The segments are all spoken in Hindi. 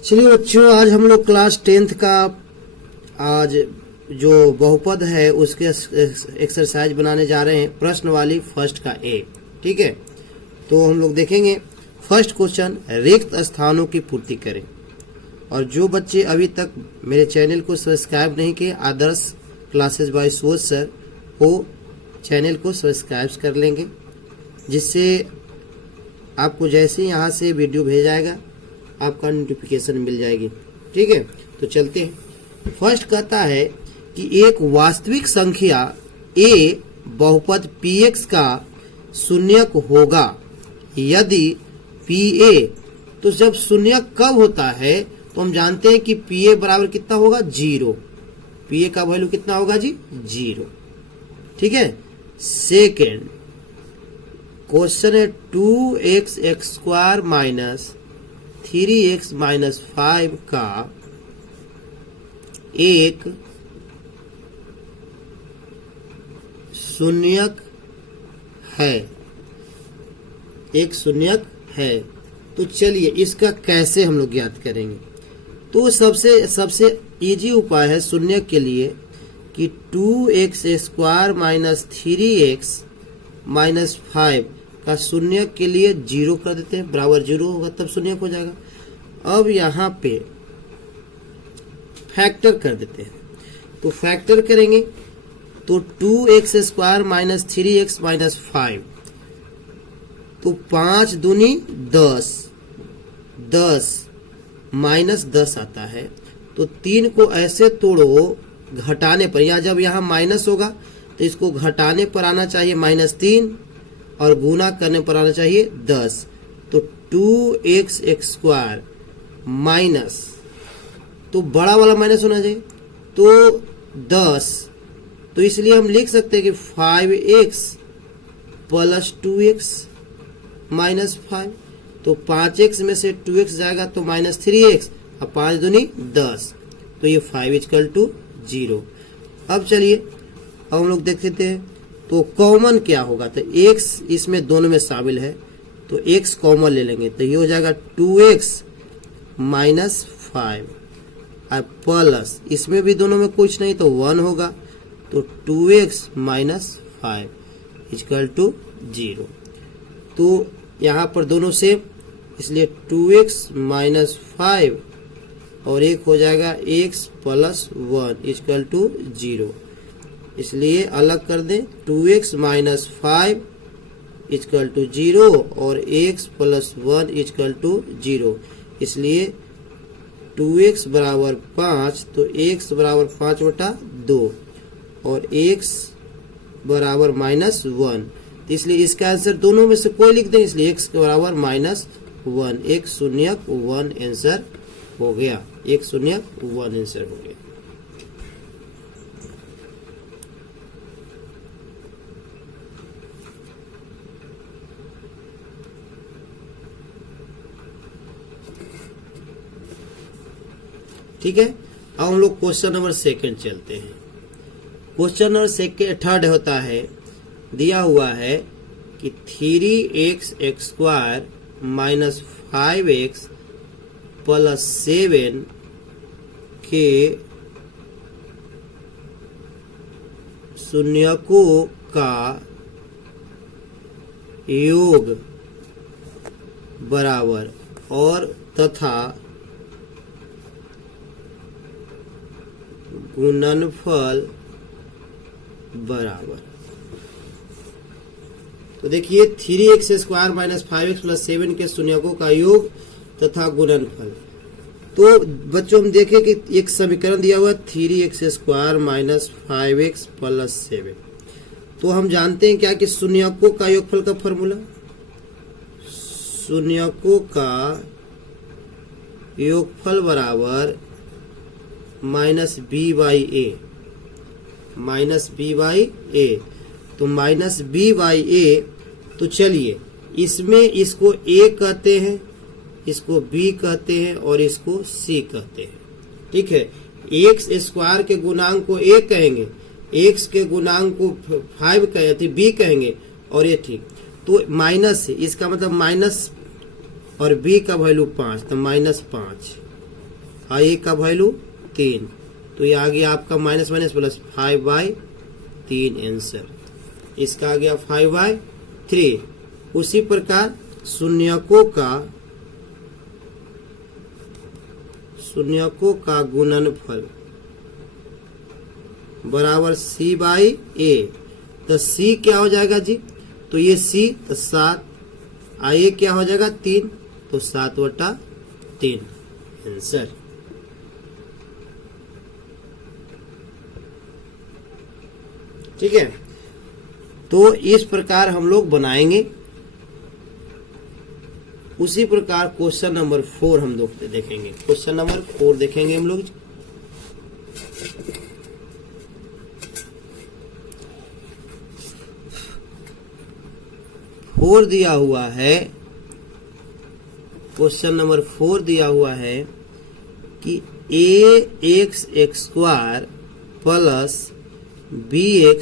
चलिए बच्चों, आज हम लोग क्लास 10th का आज जो बहुपद है उसके एक्सरसाइज बनाने जा रहे हैं। प्रश्न वाली फर्स्ट का ए। ठीक है, तो हम लोग देखेंगे फर्स्ट क्वेश्चन, रिक्त स्थानों की पूर्ति करें। और जो बच्चे अभी तक मेरे चैनल को सब्सक्राइब नहीं किए, आदर्श क्लासेस बाय सूरज सर, वो चैनल को सब्सक्राइब कर लेंगे, जिससे आपको जैसे ही यहाँ से वीडियो भेजाएगा आपका नोटिफिकेशन मिल जाएगी। ठीक है, तो चलते हैं। फर्स्ट कहता है कि एक वास्तविक संख्या a बहुपद px का शून्यक होगा यदि pa, तो जब शून्यक कब होता है तो हम जानते हैं कि pa बराबर कितना होगा, 0। pa का वैल्यू कितना होगा जी, 0। ठीक है, सेकेंड क्वेश्चन है 2x² माइनस 3x माइनस 5 का एक शून्यक है, एक शून्यक है। तो चलिए इसका कैसे हम लोग ज्ञात करेंगे। तो सबसे इजी उपाय है शून्यक के लिए कि 2x² माइनस 3x माइनस 5 का शून्यक के लिए 0 कर देते हैं, बराबर 0 होगा, तब शून्यक हो जाएगा। अब यहाँ पे फैक्टर कर देते हैं, तो फैक्टर करेंगे तो 2x² माइनस 3x माइनस 5, तो 5 दूनी 10, 10 माइनस 10 आता है। तो 3 को ऐसे तोड़ो घटाने पर, या जब यहाँ माइनस होगा तो इसको घटाने पर आना चाहिए -3 और गुना करने पर आना चाहिए 10। तो 2x² माइनस, तो बड़ा वाला माइनस होना चाहिए, तो 10। तो इसलिए हम लिख सकते हैं कि 5x प्लस 2x माइनस 5। तो 5x में से 2x जाएगा तो -3x, और 5 दूनी 10, तो ये 5 = 0। अब चलिए अब हम लोग देख लेते हैं तो कॉमन क्या होगा। तो x इसमें दोनों में शामिल है, तो x कॉमन ले लेंगे, तो ये हो जाएगा 2x माइनस 5 और प्लस इसमें भी दोनों में कुछ नहीं तो 1 होगा, तो 2x माइनस 5 = 0। तो यहाँ पर दोनों सेम, इसलिए 2x माइनस 5 और एक हो जाएगा x प्लस 1 = 0। इसलिए अलग कर दें, 2x माइनस 5 = 0 और x प्लस 1 = 0। इसलिए 2x बराबर 5, तो x बराबर 5/2 और x बराबर -1। तो इसलिए इसका आंसर दोनों में से कोई लिख दें, इसलिए x के बराबर -1, एक शून्यक 1 आंसर हो गया, एक शून्यक 1 आंसर हो गया। ठीक है, अब हम लोग क्वेश्चन नंबर 2 चलते हैं। क्वेश्चन नंबर थर्ड होता है, दिया हुआ है कि 3x² माइनस 5x प्लस 7 के शून्यकों का योग बराबर और तथा गुणनफल बराबर। तो देखिए 3x² माइनस 5x प्लस 7 के शून्यकों का योग तथा गुणनफल। तो बच्चों हम देखें कि एक समीकरण दिया हुआ 3x² माइनस 5x प्लस 7। तो हम जानते हैं क्या कि शून्यकों का योगफल का फॉर्मूला, शून्यकों का योगफल बराबर -b/a, -b/a। तो -b/a, तो चलिए इसमें इसको a कहते हैं, इसको b कहते हैं और इसको c कहते हैं। ठीक है, x² के गुणांक को a कहेंगे, x के गुणांक को 5 b कहेंगे, और ये ठीक। तो माइनस है, इसका मतलब माइनस और b का वैल्यू 5, तो -5 आई का वैल्यू 3, तो ये आ गया आपका माइनस माइनस प्लस 5/3 आंसर। इसका आ गया 5/3। उसी प्रकार शून्यकों का गुणनफल बराबर C/A। तो C क्या हो जाएगा जी, तो ये C तो 7, A क्या हो जाएगा 3, तो 7/3 आंसर। ठीक है, तो इस प्रकार हम लोग बनाएंगे। उसी प्रकार क्वेश्चन नंबर 4 हम लोग देखेंगे। क्वेश्चन नंबर 4 देखेंगे हम लोग। फोर दिया हुआ है, क्वेश्चन नंबर 4 दिया हुआ है कि ax² plus bx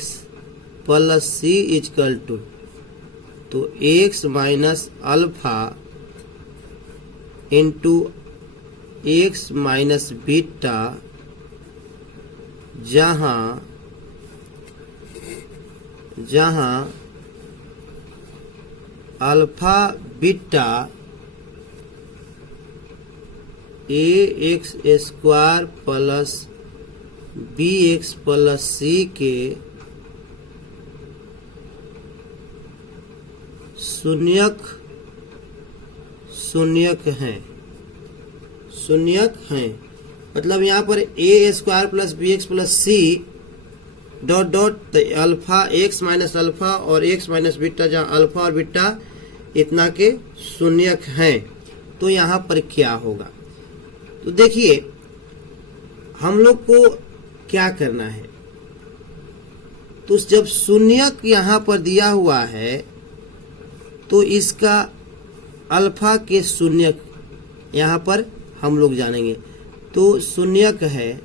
plus c equal to, तो x minus alpha into x minus beta, जहां alpha beta ax² plus bx plus c के शून्यक हैं। मतलब यहाँ पर a² plus bx plus c dot dot alpha x minus alpha और x माइनस बीटा, जहाँ अल्फा और बीटा इतना के शून्यक हैं। तो यहाँ पर क्या होगा, तो देखिए हम लोग को क्या करना है। तो जब शून्यक यहाँ पर दिया हुआ है तो इसका अल्फा के शून्यक यहाँ पर हम लोग जानेंगे। तो शून्यक है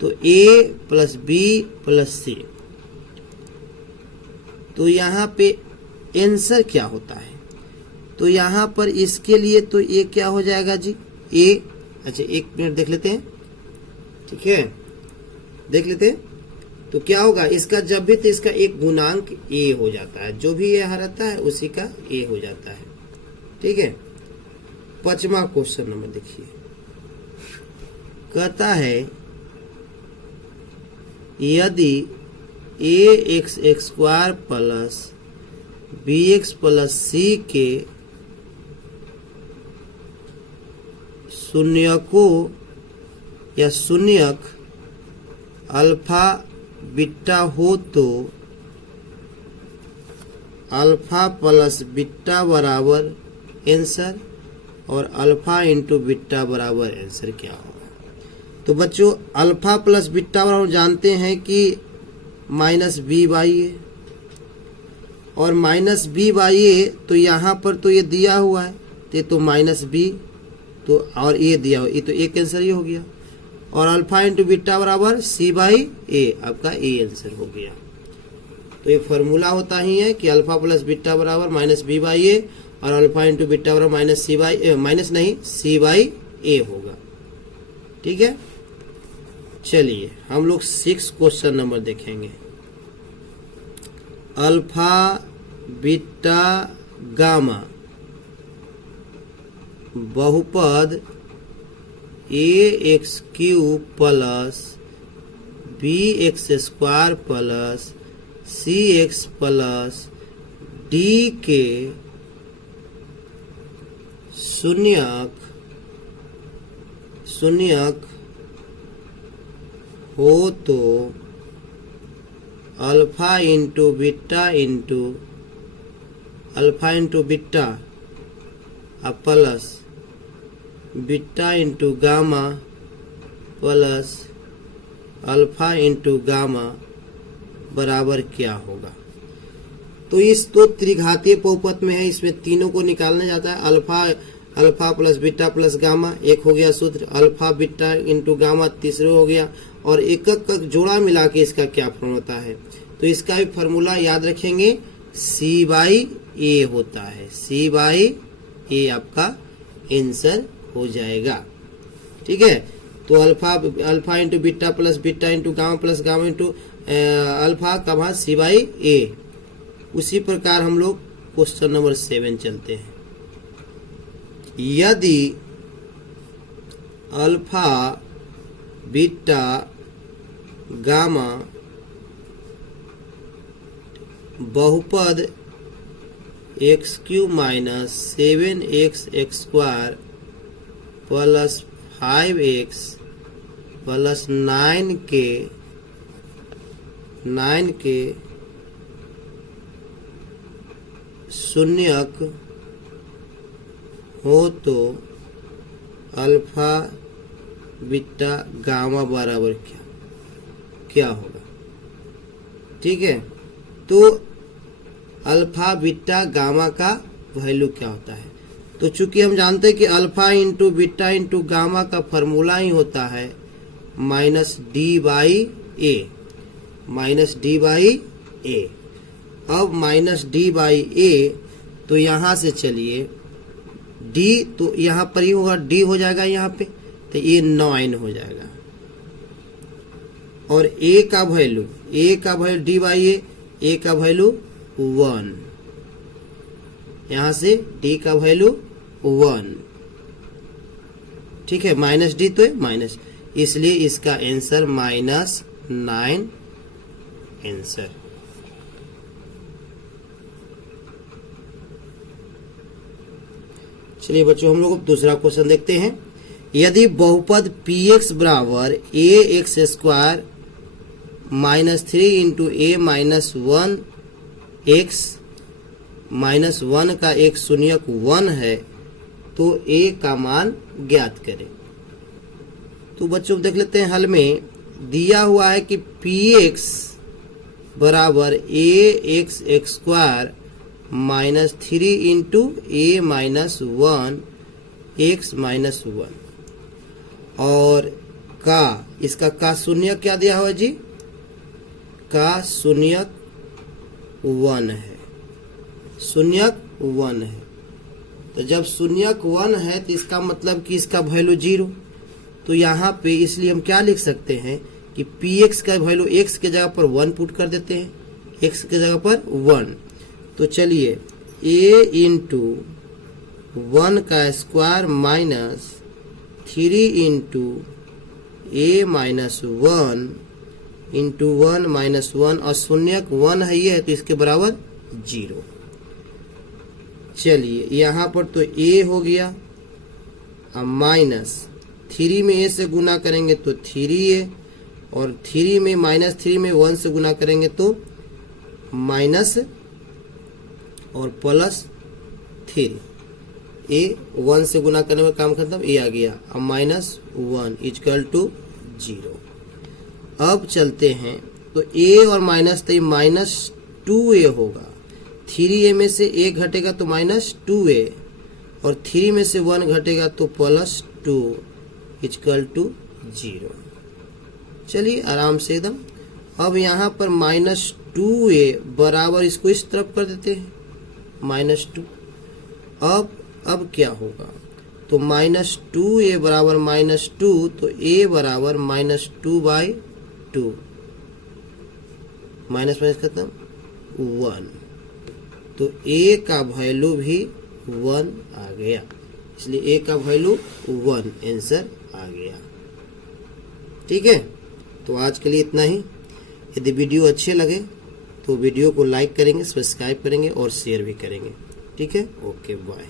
तो a plus b plus c, तो यहाँ पे आंसर क्या होता है, तो यहाँ पर इसके लिए तो ये क्या हो जाएगा जी a। अच्छा एक मिनट देख लेते हैं, ठीक है देख लेते हैं। तो क्या होगा इसका, जब भी तो इसका एक गुणांक a हो जाता है, जो भी ये रहता है उसी का a हो जाता है। ठीक है, 5वां क्वेश्चन नंबर देखिए, कहता है यदि ax² plus bx plus c के शून्यकों या शून्यक अल्फा बीटा हो तो अल्फा प्लस बीटा बराबर आंसर और अल्फा इंटू बीटा बराबर आंसर क्या होगा। तो बच्चों अल्फा प्लस बीटा बराबर जानते हैं कि माइनस b/a, और माइनस b/a तो यहाँ पर तो ये दिया हुआ है तो माइनस b, तो और ये दिया हुआ, ये तो एक आंसर ही हो गया। और अल्फा इंटू बीटा बराबर c/a, आपका a आंसर हो गया। तो ये फॉर्मूला होता ही है कि अल्फा प्लस बीटा बराबर माइनस b/a और अल्फा इंटू बीटा बराबर माइनस c/a होगा। ठीक है, चलिए हम लोग 6 क्वेश्चन नंबर देखेंगे। अल्फा बीटा गामा बहुपद ax³ plus bx² plus cx plus d के शून्यक हो तो alpha into beta plus beta into gamma plus alpha into gamma बराबर क्या होगा। तो इस तो त्रिघातीय बहुपद में है, इसमें तीनों को निकालना जाता है। Alpha plus beta plus gamma एक हो गया सूत्र, अल्फा बीटा इंटू गामा तीसरा हो गया, और एक का जोड़ा मिला के इसका क्या फॉर्मूला होता है। तो इसका भी फॉर्मूला याद रखेंगे, c/a होता है। c/a आपका आंसर हो जाएगा। ठीक है, तो alpha into beta plus beta into gamma plus gamma into alpha का भाग सी बाई ए। उसी प्रकार हम लोग क्वेश्चन नंबर 7 चलते हैं। यदि अल्फा बीटा गामा बहुपद x Q minus 7x x square plus 5x plus 9 के शून्यक हो तो अल्फा बीटा गामा बराबर क्या होगा। ठीक है, तो अल्फा बीटा गामा का वैल्यू क्या होता है। तो चूंकि हम जानते हैं कि alpha into beta into gamma का फॉर्मूला ही होता है minus D by A, minus D by A. अब माइनस डी बाई ए, तो यहां से चलिए डी तो यहां पर ही होगा, डी हो जाएगा यहाँ पे, तो ये 9 हो जाएगा। और ए का वैल्यू डी बाई ए का वैल्यू 1, यहां से डी का वैल्यू 1। ठीक है, माइनस डी तो है माइनस, इसलिए इसका आंसर -9 आंसर। चलिए बच्चों, हम लोग दूसरा क्वेश्चन देखते हैं। यदि बहुपद px बराबर ax square -3 into a minus 1 x minus 1 का एक शून्यक 1 है तो a का मान ज्ञात करें। तो बच्चों देख लेते हैं, हल में दिया हुआ है कि px बराबर ax x square -3 into a minus 1 x minus 1, और का इसका का शून्यक क्या दिया हुआ जी, का शून्यक 1 है, शून्यक 1 है। तो जब शून्यक 1 है तो इसका मतलब कि इसका वैल्यू 0। तो यहाँ पे इसलिए हम क्या लिख सकते हैं कि px का वैल्यू x के जगह पर 1 पुट कर देते हैं, x के जगह पर 1। तो चलिए a इंटू 1 का square minus 3 into a minus 1 into 1 minus 1, और शून्यक 1 है ये है तो इसके बराबर 0। चलिए यहाँ पर तो a हो गया, अब माइनस 3 में a से गुना करेंगे तो 3a, और 3 में -3 में 1 से गुना करेंगे तो माइनस और प्लस 3, a 1 से गुना करने में काम खत्म, a आ गया। अब -1 इक्वल टू 0। अब चलते हैं तो a और माइनस तो -2a होगा, 3a में से a घटेगा तो -2a, और 3 में से 1 घटेगा तो +2 इक्वल टू 0। चलिए आराम से एकदम। अब यहाँ पर -2a बराबर इसको इस तरफ कर देते हैं -2। अब क्या होगा, तो -2a बराबर -2, तो a बराबर -2/2, माइनस खत्म 1, तो a का वैल्यू भी 1 आ गया, इसलिए a का वैल्यू 1 आंसर आ गया। ठीक है, तो आज के लिए इतना ही। यदि वीडियो अच्छे लगे तो वीडियो को लाइक करेंगे, सब्सक्राइब करेंगे और शेयर भी करेंगे। ठीक है, ओके बाय।